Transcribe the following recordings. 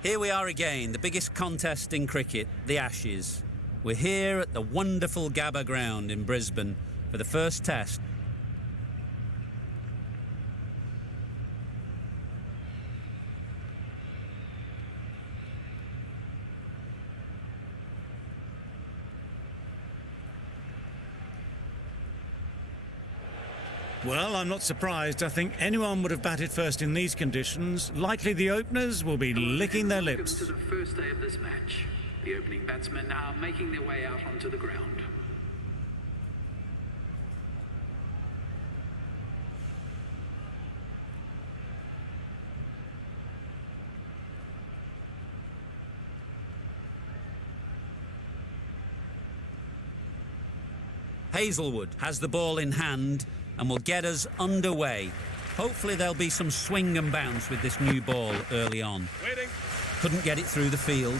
Here we are again, the biggest contest in cricket, the Ashes. We're here at the wonderful Gabba ground in Brisbane for the first test. Well, I'm not surprised. I think anyone would have batted first in these conditions. Likely the openers will be licking their lips. Welcome to the first day of this match. The opening batsmen are making their way out onto the ground. Hazelwood has the ball in hand and will get us underway. Hopefully there'll be some swing and bounce with this new ball early on. Waiting. Couldn't get it through the field.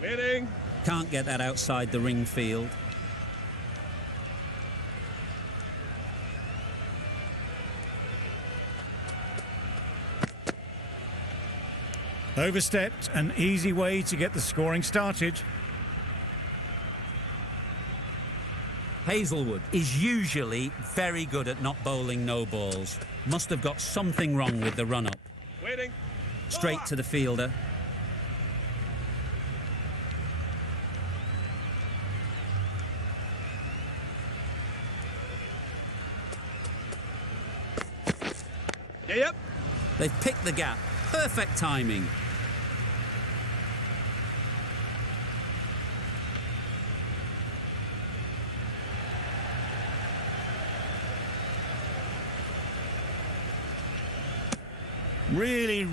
Waiting. Can't get that outside the ring field. Overstepped, an easy way to get the scoring started. Hazelwood is usually very good at not bowling no balls. Must have got something wrong with the run-up. Waiting. Straight to the fielder. Yep. They've picked the gap. Perfect timing.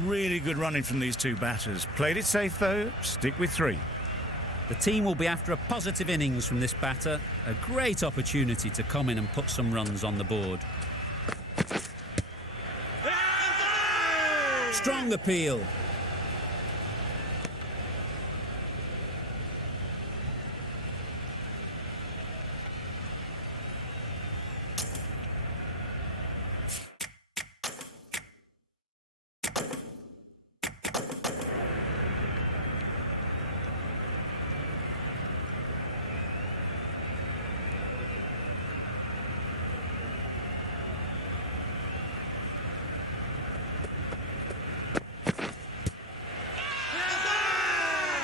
Really good running from these two batters. Played it safe though, stick with three. The team will be after a positive innings from this batter. A great opportunity to come in and put some runs on the board. Strong appeal.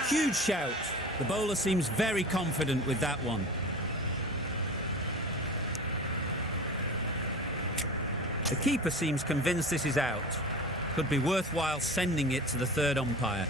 Huge shout. The bowler seems very confident with that one. The keeper seems convinced this is out. Could be worthwhile sending it to the third umpire.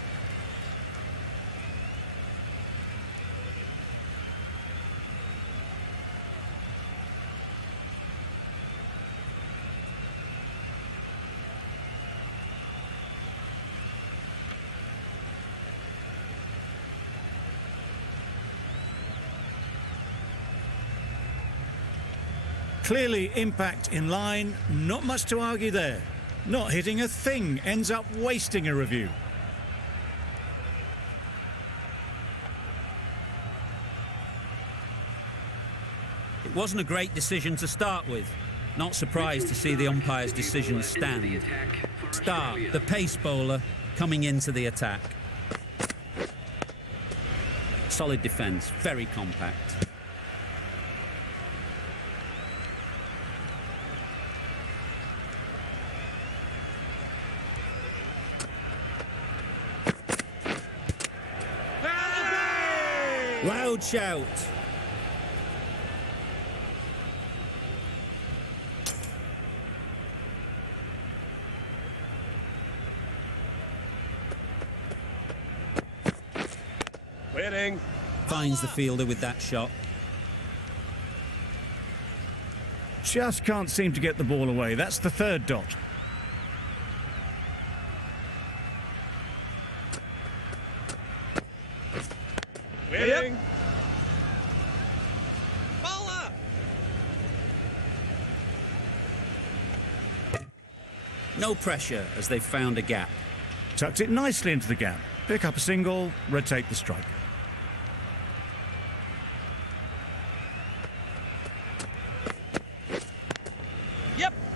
Clearly impact in line, not much to argue there. Not hitting a thing, ends up wasting a review. It wasn't a great decision to start with. Not surprised to see the umpire's decision stand. Stark, the pace bowler, coming into the attack. Solid defence, very compact. Loud shout. Waiting. Finds the fielder with that shot. Just can't seem to get the ball away. That's the third dot. Waiting. Bowler. No pressure as they've found a gap. Tucked it nicely into the gap. Pick up a single, rotate the strike.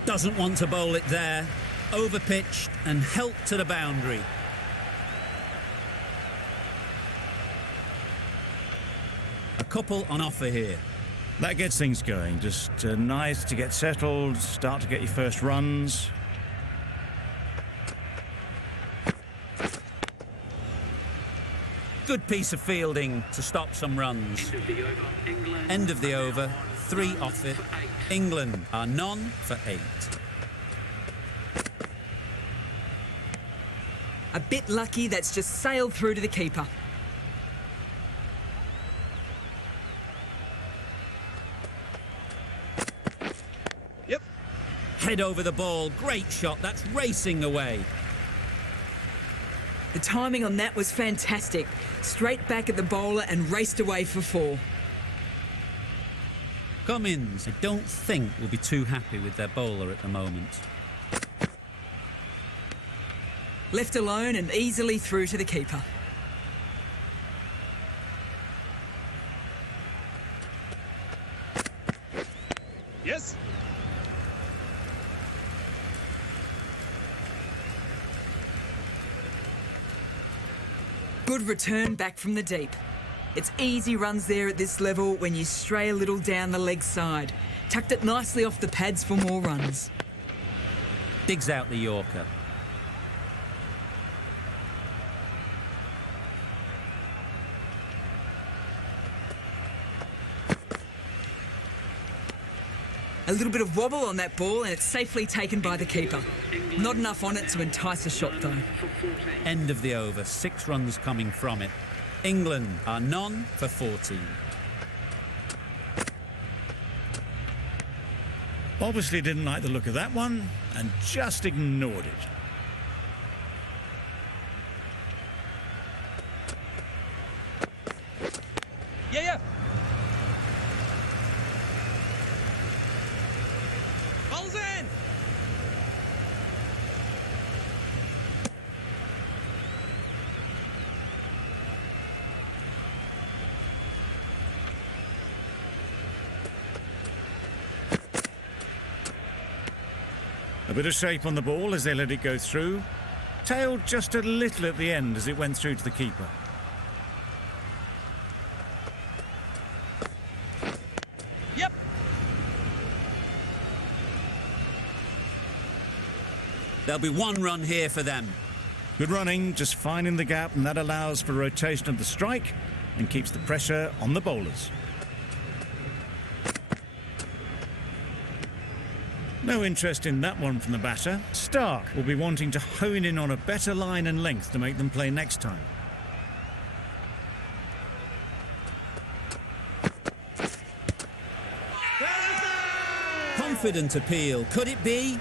Doesn't want to bowl it there. Overpitched and helped to the boundary. A couple on offer here. That gets things going. Just nice to get settled, start to get your first runs. Good piece of fielding to stop some runs. End of the over. England. End of the over. 3 off it. England are none for 8. A bit lucky that's just sailed through to the keeper. Yep. Head over the ball. Great shot. That's racing away. The timing on that was fantastic. Straight back at the bowler and raced away for 4. Cummins, I don't think will be too happy with their bowler at the moment. Left alone and easily through to the keeper. Yes. Good return back from the deep. It's easy runs there at this level when you stray a little down the leg side. Tucked it nicely off the pads for more runs. Digs out the Yorker. A little bit of wobble on that ball and it's safely taken by the keeper. Not enough on it to entice a shot though. End of the over. 6 runs coming from it. England are none for 14. Obviously didn't like the look of that one and just ignored it. Yeah. Ball's in. A bit of shape on the ball as they let it go through. Tailed just a little at the end as it went through to the keeper. Yep. There'll be 1 run here for them. Good running, just finding the gap, and that allows for rotation of the strike and keeps the pressure on the bowlers. No interest in that one from the batter. Stark will be wanting to hone in on a better line and length to make them play next time. Confident appeal. Could it be?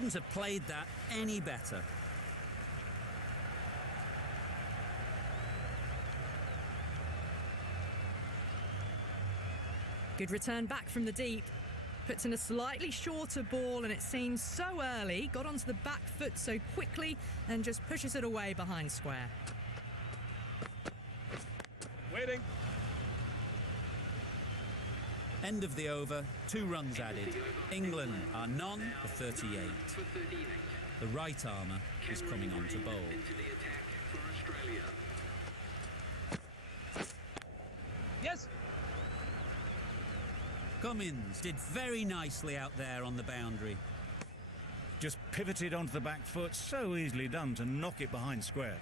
Couldn't have played that any better. Good return back from the deep. Puts in a slightly shorter ball, and it seems so early. Got onto the back foot so quickly and just pushes it away behind square. Waiting. End of the over, 2 runs added. England are none for 38. For 38. The right armour is coming on to bowl. Into the attack for Australia. Yes. Cummins did very nicely out there on the boundary. Just pivoted onto the back foot, so easily done to knock it behind square.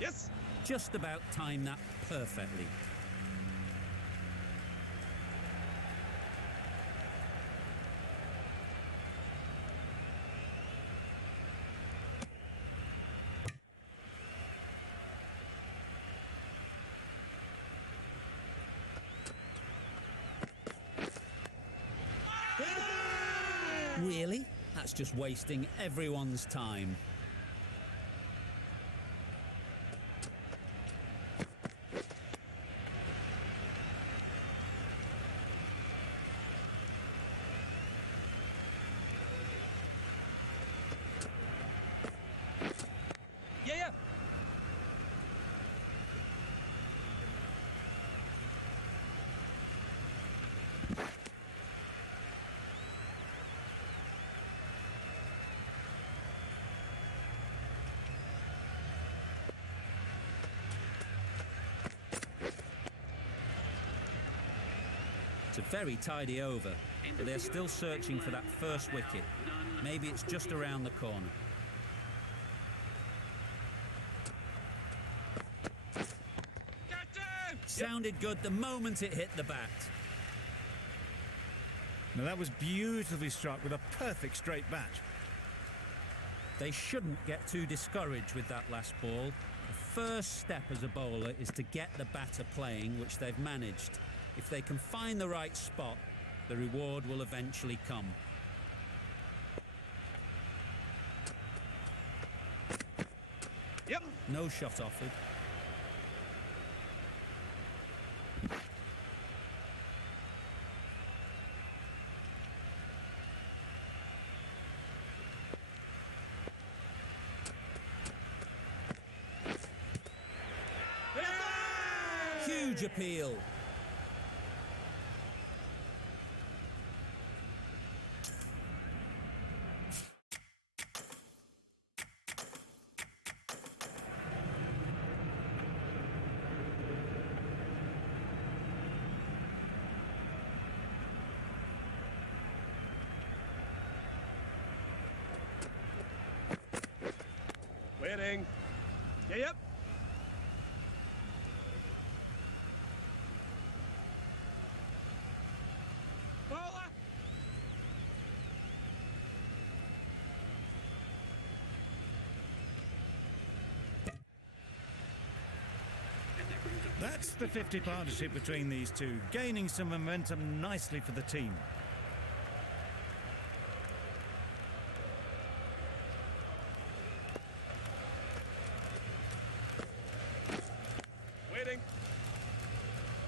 Yes. Just about timed that perfectly. Really? That's just wasting everyone's time. Yeah. It's a very tidy over, but they're still searching for that first wicket. Maybe it's just around the corner. Captain. Sounded good the moment it hit the bat. Now that was beautifully struck with a perfect straight bat. They shouldn't get too discouraged with that last ball. The first step as a bowler is to get the batter playing, which they've managed. If they can find the right spot, the reward will eventually come. Yep. No shot offered. Huge appeal. Waiting. Yep. Bowler. That's the 50 partnership between these two, gaining some momentum nicely for the team. Waiting.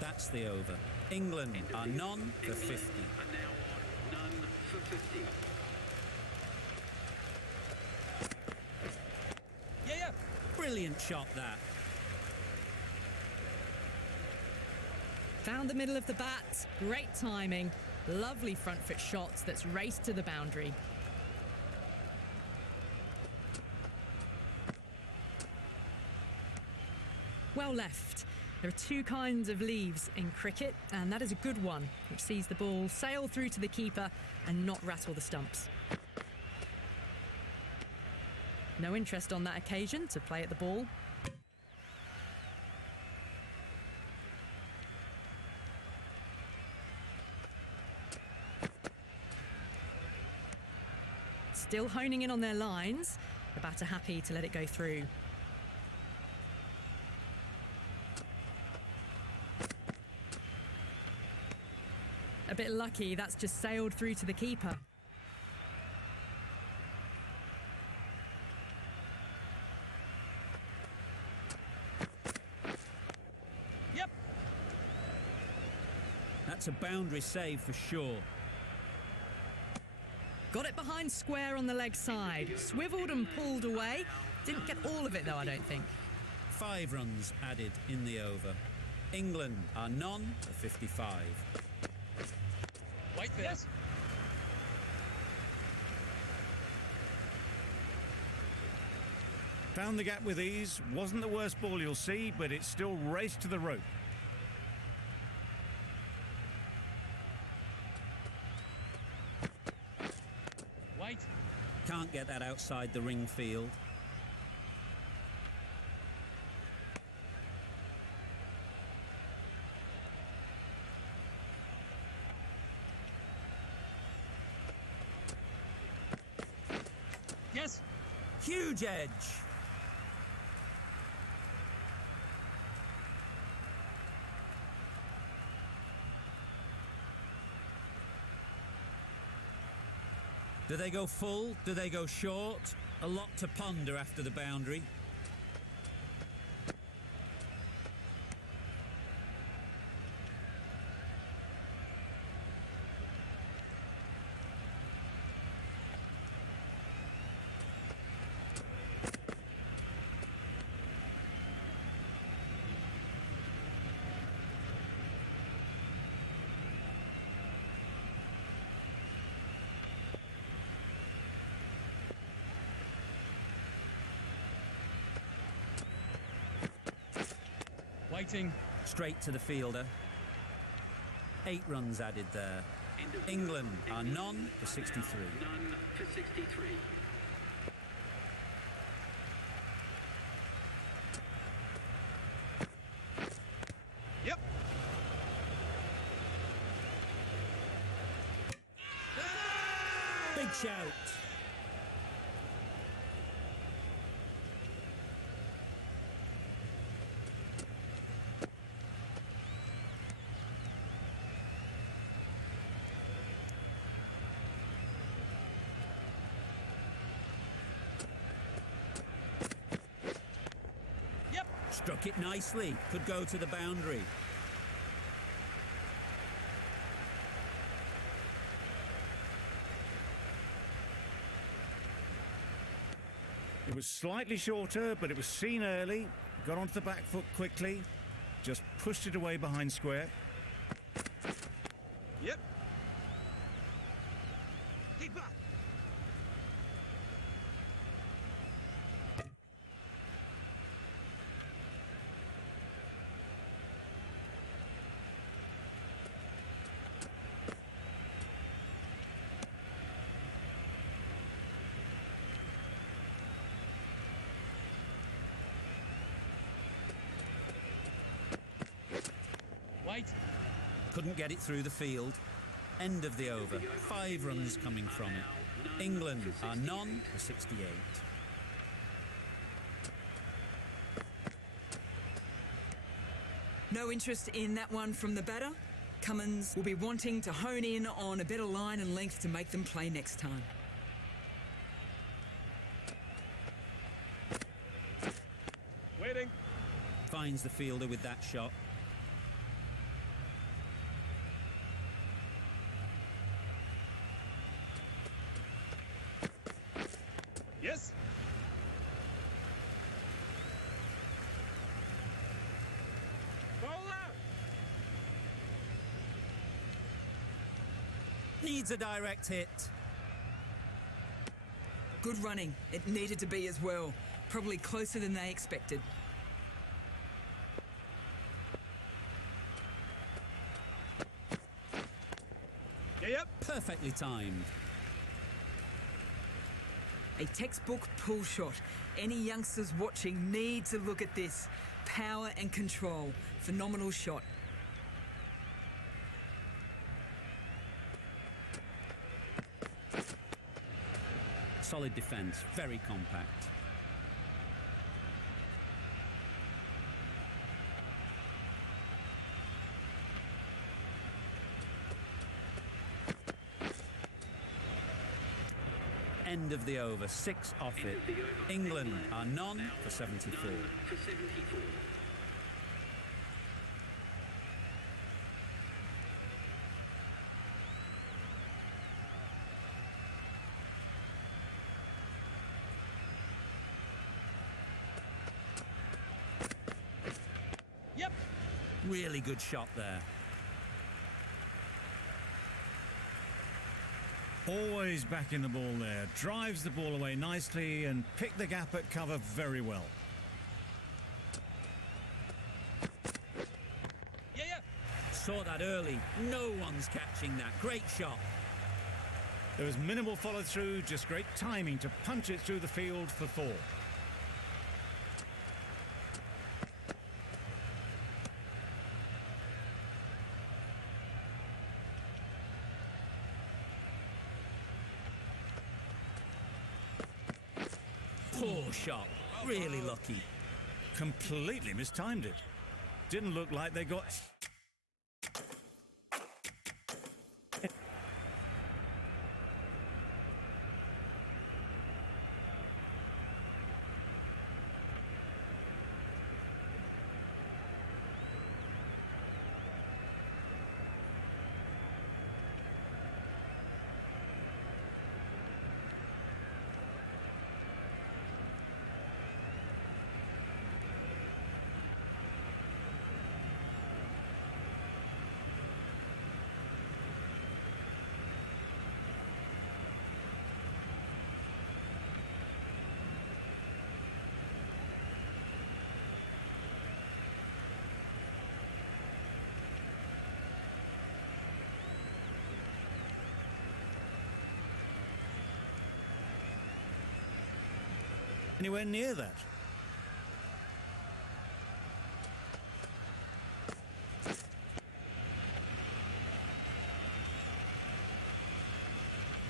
That's the over. England are none for 50. Are now on none for 50. Yeah. Brilliant shot that. Found the middle of the bat. Great timing. Lovely front foot shot that's raced to the boundary. Well left. There are 2 kinds of leaves in cricket, and that is a good one, which sees the ball sail through to the keeper and not rattle the stumps. No interest on that occasion to play at the ball. Still honing in on their lines. The batter happy to let it go through. A bit lucky, that's just sailed through to the keeper. Yep. That's a boundary save for sure. Got it behind square on the leg side. Swiveled and pulled away. Didn't get all of it though, I don't think. 5 runs added in the over. England are none for 55. Wait there. Yes. Found the gap with ease. Wasn't the worst ball you'll see, but it still raced to the rope. Wait. Can't get that outside the ring field. Yes. Huge edge. Do they go full? Do they go short? A lot to ponder after the boundary. Waiting. Straight to the fielder. 8 runs added there. England are none for 63. None for 63. Yep. Big shout. Yep. Struck it nicely. Could go to the boundary. It was slightly shorter, but it was seen early. Got onto the back foot quickly. Just pushed it away behind square. Yep. Keep up. Wait. Couldn't get it through the field. End of the over. 5 runs coming from it. England are none for 68. No interest in that one from the batter. Cummins will be wanting to hone in on a better line and length to make them play next time. Waiting. Finds the fielder with that shot. Yes. Bowler. Needs a direct hit. Good running. It needed to be as well. Probably closer than they expected. Yep. Perfectly timed. A textbook pull shot. Any youngsters watching need to look at this. Power and control. Phenomenal shot. Solid defence, very compact. End of the over, 6 off it. England are none for 74. For 74. Yep. Really good shot there. Always back in the ball there. Drives the ball away nicely and picked the gap at cover very well. Yeah, yeah. Saw that early. No one's catching that. Great shot. There was minimal follow through, just great timing to punch it through the field for 4. Poor shot. Really lucky. Completely mistimed it. Didn't look like they got... anywhere near that.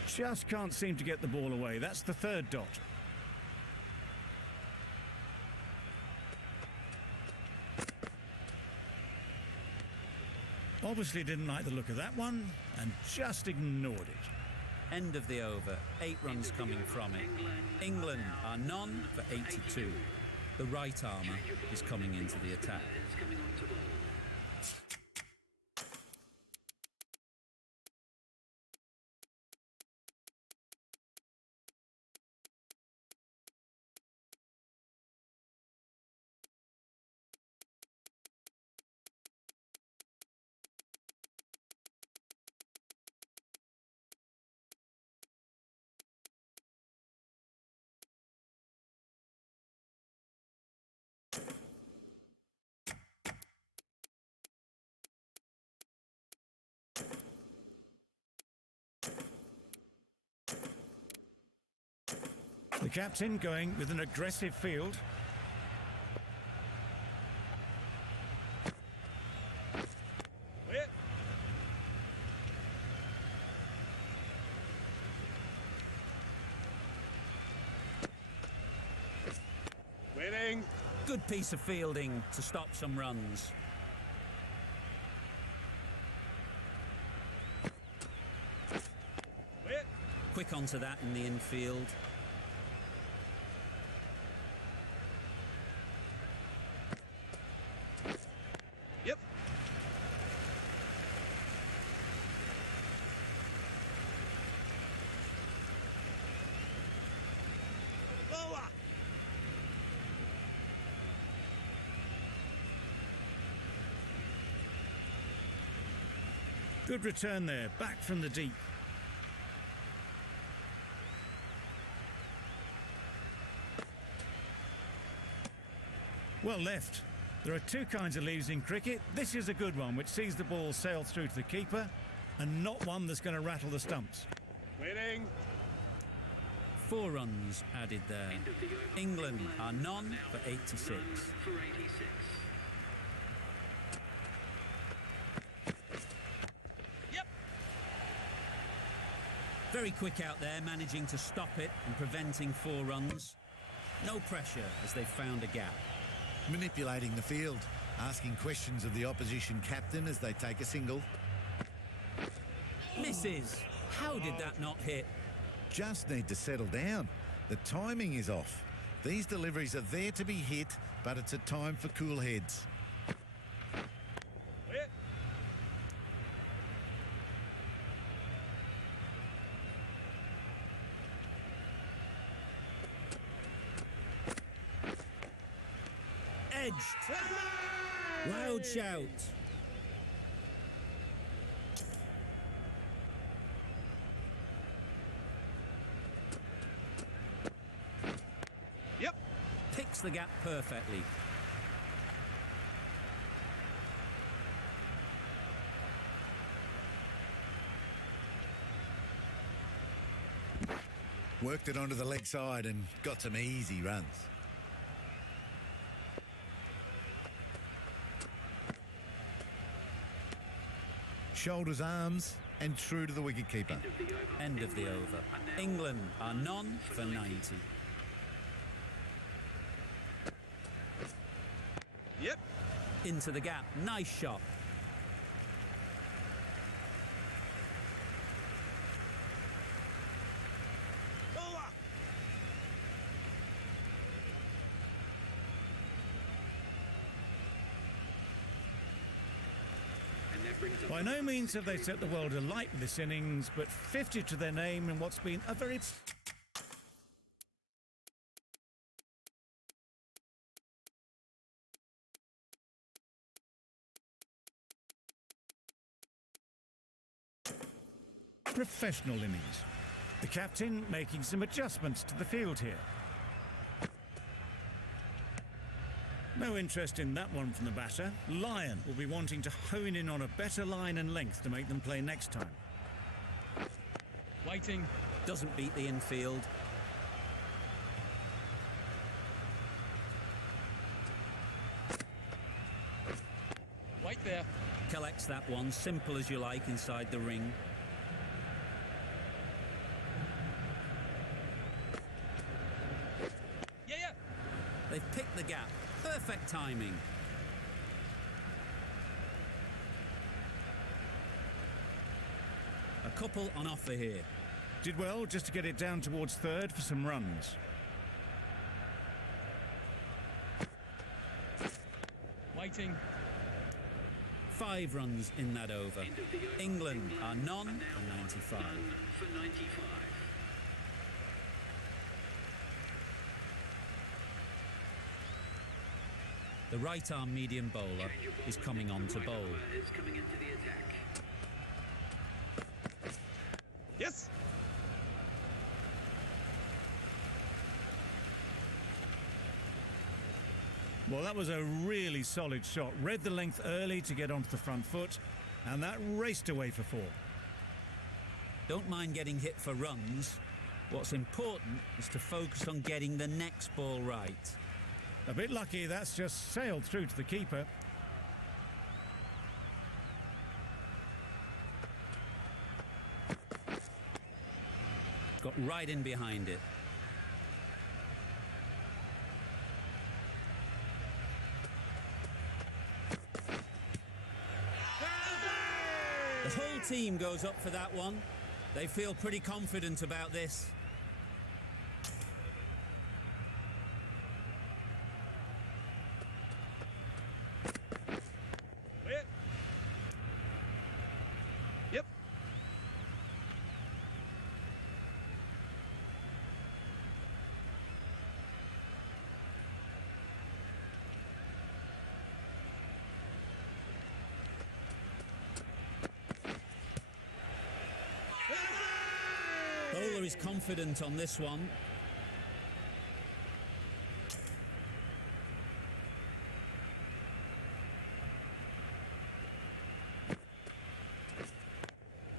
Just can't seem to get the ball away. That's the 3rd dot. Obviously didn't like the look of that one and just ignored it. End of the over, 8 runs coming from it. England are none for 82. The right armour is coming into the attack. It's coming on to ball. The captain going with an aggressive field. Wait. Waiting. Good piece of fielding to stop some runs. Wait. Quick onto that in the infield. Yep. Lower. Good return there, back from the deep. Well left. There are 2 kinds of leaves in cricket. This is a good one, which sees the ball sail through to the keeper, and not one that's going to rattle the stumps. Waiting. 4 runs added there. End of the over. England are none for 86. None for 86. Yep. Very quick out there, managing to stop it and preventing 4 runs. No pressure as they've found a gap. Manipulating the field, asking questions of the opposition captain as they take a single. Misses. How did that not hit? just need to settle down. The timing is off. These deliveries are there to be hit, but it's a time for cool heads. Clear. Edged. Loud shout. Yep. Picks the gap perfectly. Worked it onto the leg side and got some easy runs. Shoulders, arms, and true to the wicketkeeper. End of the over. England are none for 90. Yep. Into the gap. Nice shot. Bowler. And that brings up By no means have they set the world alight with this innings, but 50 to their name in what's been a very... professional innings. The captain making some adjustments to the field here. No interest in that one from the batter. Lyon will be wanting to hone in on a better line and length to make them play next time. Waiting. Doesn't beat the infield. Wait there. Collects that one. Simple as you like inside the ring. Yeah, yeah. They've picked the gap. Perfect timing. A couple on offer here. Did well just to get it down towards third for some runs. Waiting. 5 runs in that over. England are none for 95. for 95. The right-arm medium bowler is coming on to bowl. Is coming into the attack. Yes. Well, that was a really solid shot. Read the length early to get onto the front foot, and that raced away for 4. Don't mind getting hit for runs. What's important is to focus on getting the next ball right. A bit lucky, that's just sailed through to the keeper. Got right in behind it. The whole team goes up for that one. They feel pretty confident about this. Clear. Yep. Bowler is confident on this one.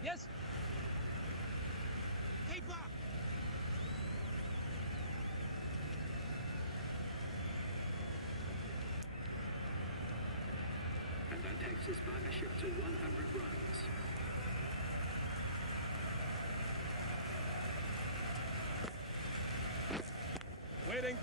Yes. Keeper. And that takes his partnership to 100 runs. Waiting.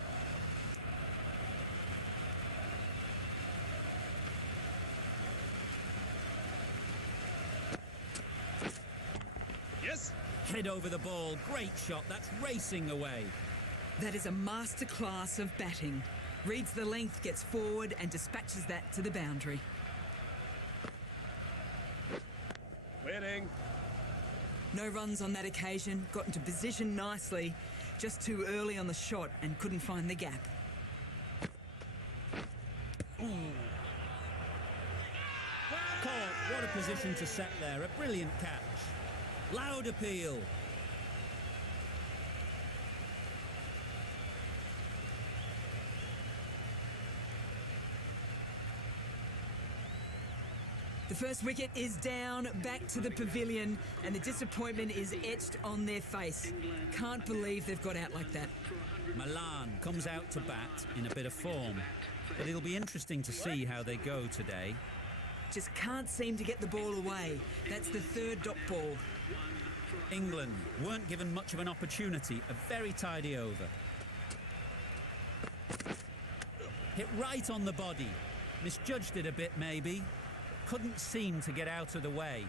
Yes. Head over the ball. Great shot. That's racing away. That is a masterclass of batting. Reads the length, gets forward and dispatches that to the boundary. Waiting. No runs on that occasion, got into position nicely, just too early on the shot and couldn't find the gap. Caught. What a position to set there. A brilliant catch. Loud appeal. The first wicket is down, back to the pavilion, and the disappointment is etched on their face. Can't believe they've got out like that. Milan comes out to bat in a bit of form, but it'll be interesting to see how they go today. Just can't seem to get the ball away. That's the third dot ball. England weren't given much of an opportunity. A very tidy over. Hit right on the body. Misjudged it a bit, maybe. Couldn't seem to get out of the way.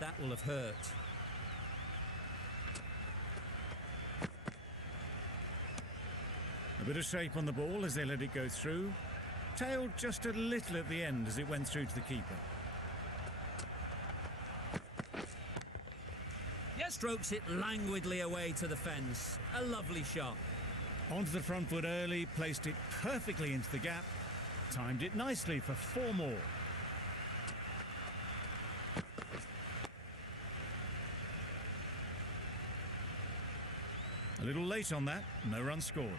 That will have hurt. A bit of shape on the ball as they let it go through. Tailed just a little at the end as it went through to the keeper. Yes. Strokes it languidly away to the fence. A lovely shot. Onto the front foot early, placed it perfectly into the gap. Timed it nicely for 4 more. A little late on that, no run scored.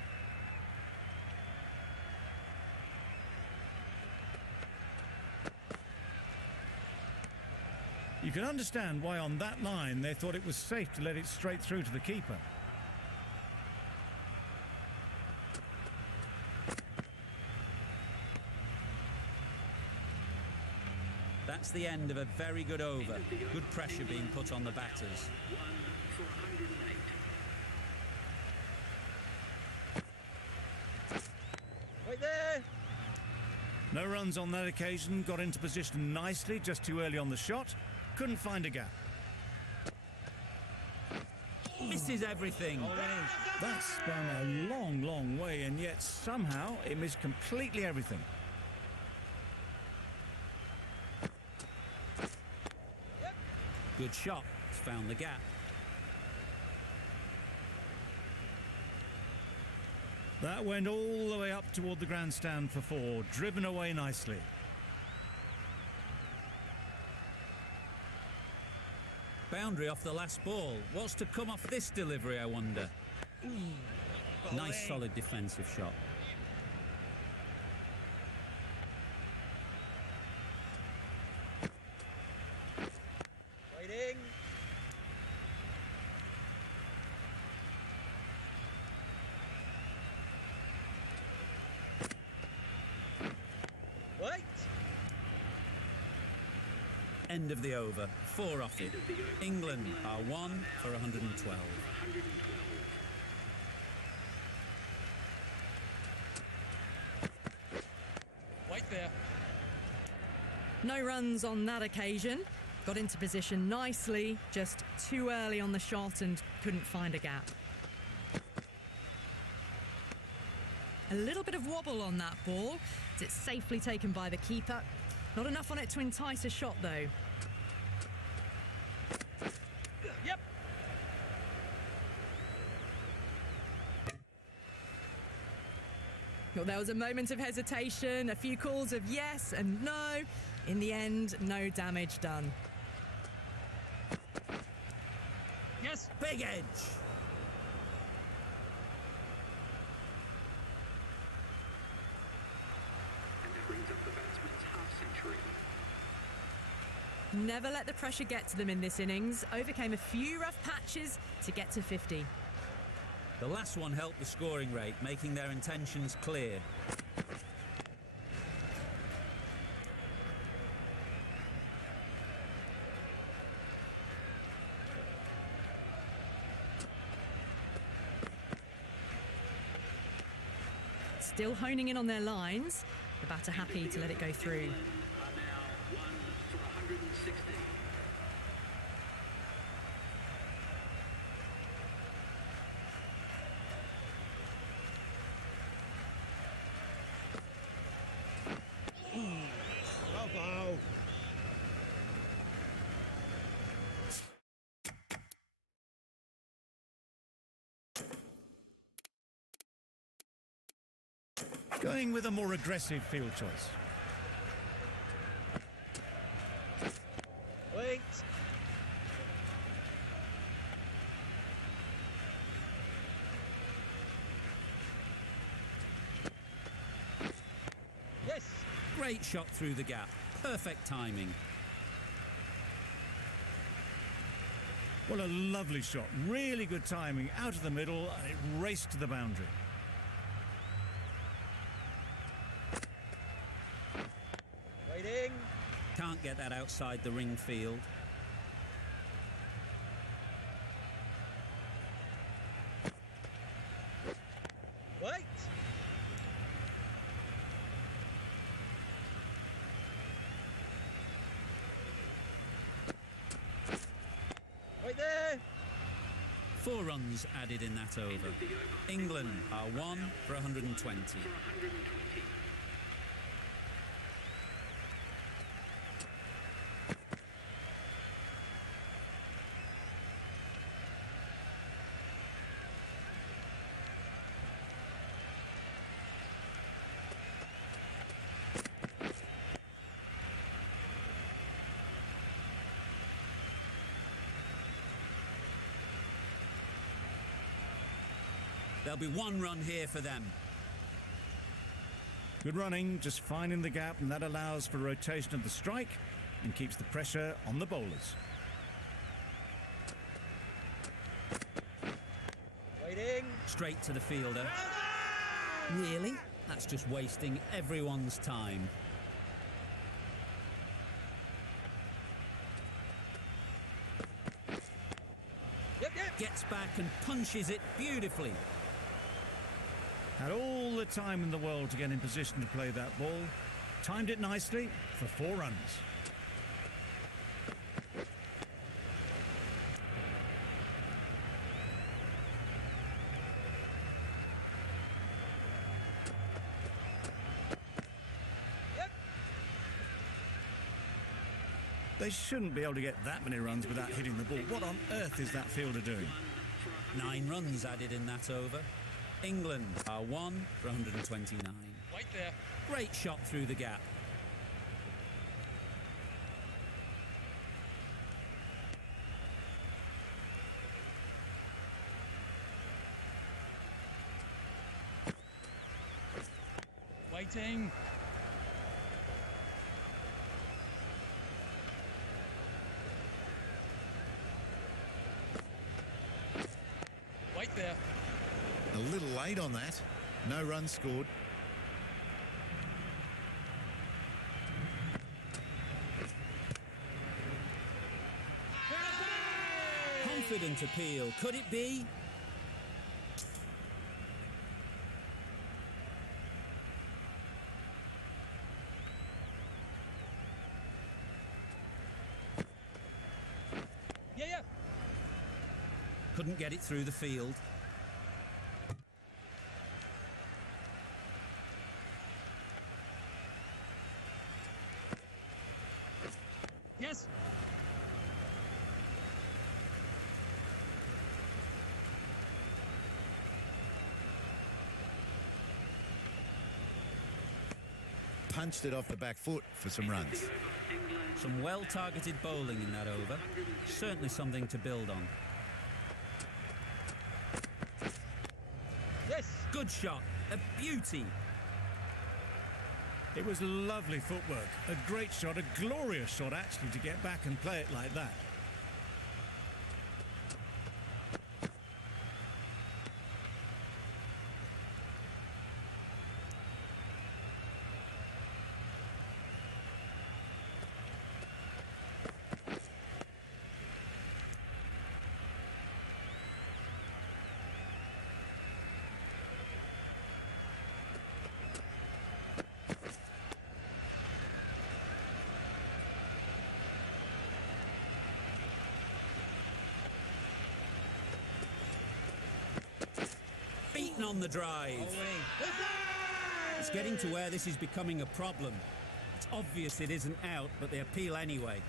You can understand why on that line they thought it was safe to let it straight through to the keeper. That's the end of a very good over. Good pressure being put on the batters. 1 for 108. Right there. No runs on that occasion, got into position nicely, just too early on the shot. Couldn't find a gap. Misses everything. That spun a long, long way, and yet somehow it missed completely everything. Good shot. It's found the gap. That went all the way up toward the grandstand for 4, driven away nicely. Boundary off the last ball. What's to come off this delivery, I wonder? Nice, solid defensive shot. Waiting. Wait. End of the over. 4 off it. England are 1 for 112. Wait there. No runs on that occasion. Got into position nicely, just too early on the shot and couldn't find a gap. A little bit of wobble on that ball, as it's safely taken by the keeper. Not enough on it to entice a shot, though. Yep. Well, there was a moment of hesitation, a few calls of yes and no. In the end, no damage done. Yes. Big edge. And that brings up the batsman's half-century. Never let the pressure get to them in this innings. Overcame a few rough patches to get to 50. The last one helped the scoring rate, making their intentions clear. Still honing in on their lines. The batter happy to let it go through. England are now 1 for 160. Going with a more aggressive field choice. Wait. Yes. Great shot through the gap. Perfect timing. Well, a lovely shot. Really good timing. Out of the middle, and it raced to the boundary. Waiting. Can't get that outside the ring field. Wait. Wait there. 4 runs added in that over. England are 1 for 120. There'll be 1 run here for them. Good running, just finding the gap, and that allows for rotation of the strike and keeps the pressure on the bowlers. Waiting. Straight to the fielder. Really? That's just wasting everyone's time. Yep. Gets back and punches it beautifully. Had all the time in the world to get in position to play that ball. Timed it nicely for 4 runs. Yep. They shouldn't be able to get that many runs without hitting the ball. What on earth is that fielder doing? 9 runs added in that over. England are 1 for 129. Wait there. Great shot through the gap. Waiting. Wait there. A little late on that. No runs scored. Confident appeal. Could it be? Yeah. Couldn't get it through the field. Yes. Punched it off the back foot for some runs. Some well-targeted bowling in that over. Certainly something to build on. Yes. Good shot. A beauty. It was lovely footwork. A great shot, a glorious shot actually, to get back and play it like that. Beaten on the drive. It's getting to where this is becoming a problem. It's obvious it isn't out, but they appeal anyway.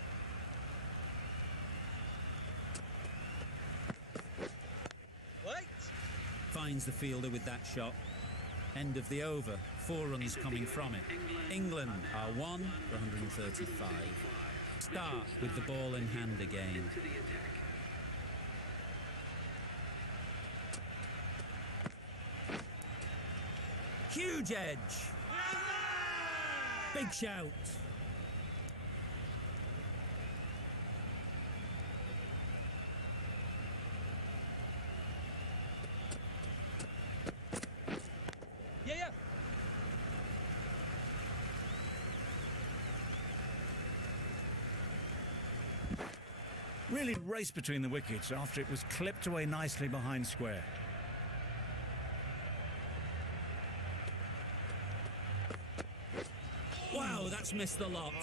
Wait. Finds the fielder with that shot. End of the over. 4 runs coming from it. England are 1 for 135. Start with the ball in hand again. To the attack. Huge edge. Big shout. Yeah, yeah. Really raced between the wickets after it was clipped away nicely behind square. Wow, that's missed the lot.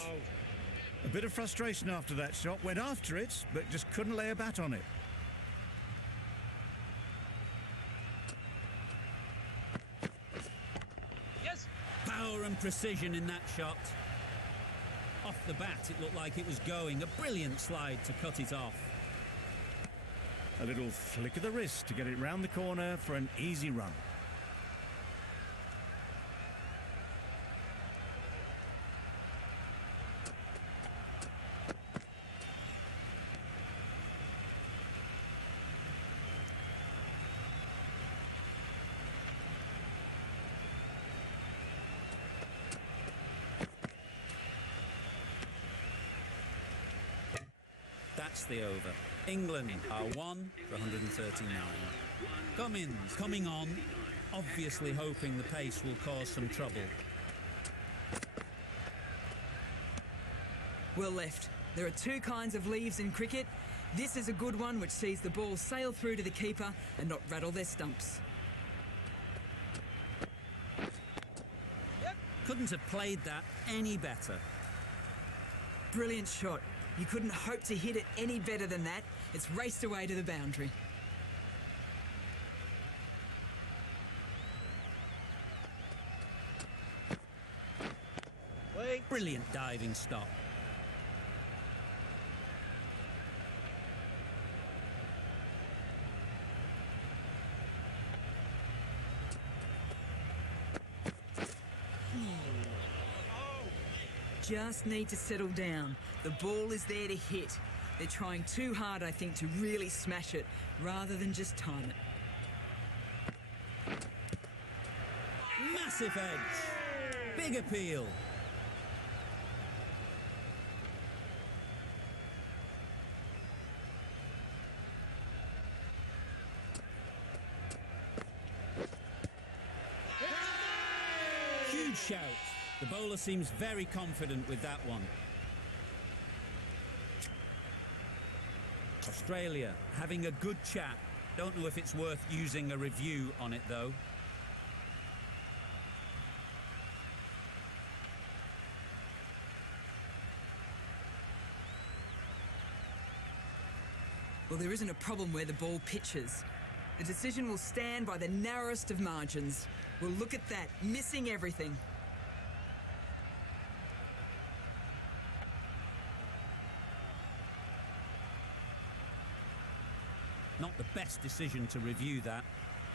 A bit of frustration after that shot, went after it, but just couldn't lay a bat on it. Yes. Power and precision in that shot. Off the bat, it looked like it was going. A brilliant slide to cut it off. A little flick of the wrist to get it round the corner for an easy run. That's the over. England are 1 for 139. Cummins coming on, obviously hoping the pace will cause some trouble. Well left. There are 2 kinds of leaves in cricket. This is a good one which sees the ball sail through to the keeper and not rattle their stumps. Couldn't have played that any better. Brilliant shot. You couldn't hope to hit it any better than that. It's raced away to the boundary. Brilliant diving stop. Just need to settle down. The ball is there to hit. They're trying too hard, I think, to really smash it, rather than just time it. Massive edge. Big appeal. Huge shout. The bowler seems very confident with that one. Australia having a good chat. Don't know if it's worth using a review on it though. Well, there isn't a problem where the ball pitches. The decision will stand by the narrowest of margins. Well, look at that, missing everything. Not the best decision to review that.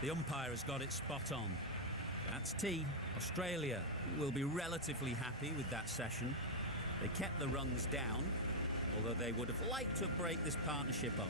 The umpire has got it spot on. That's T. Australia will be relatively happy with that session. They kept the runs down, although they would have liked to break this partnership up.